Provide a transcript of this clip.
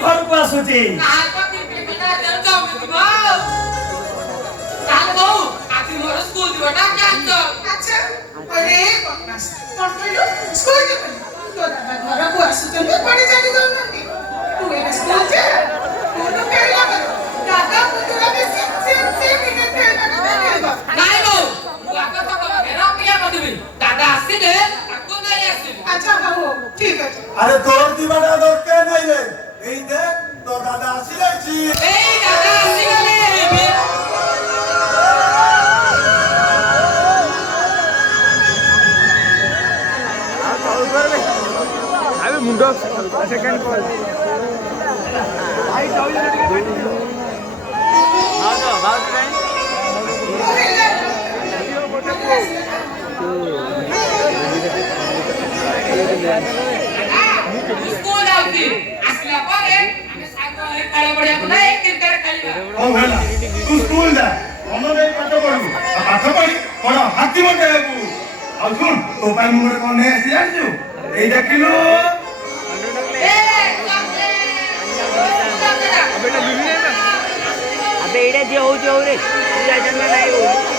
घर को आसुची ना तो टिफिन बना दे जाओ दिबो तालो आती मोर स्कूल दिबो ना क्या अच्छा अरे बकवास कौन कहलो स्कूल के तो दादा घर को आसुचंदी पड़ी जानी दउनंदी तू ए स्कूल जा तू तो कहला दादा पुतला के से मिनट कहला नहीं लो वाका तो घेरा पिया मत भी दादा आसीले ताको नहीं आसीले अच्छा हो ठीक है अरे तोर दिबाटा दरकार नहीं रे এই দেখ তোর দাদা আসিলাছি এই দাদা আসিলে अबे मुंडो सेकंड कॉल भाई जाओ ये हां तो बात नहीं स्कूल आउती आसला परे हमें साग खाली बढ़िया को नहीं क्रिकेट खेलबा ओ भेला तू स्कूल जा हम नहीं पाठ पढ़ू पाठ पढ़ी पढ़ हाथी मटे हेबू आ सुन तो पाई मुरे कोन ने आसी जानियो এই দেখিলু अबे एडा जे हो रे तू जा जन्म नहीं हो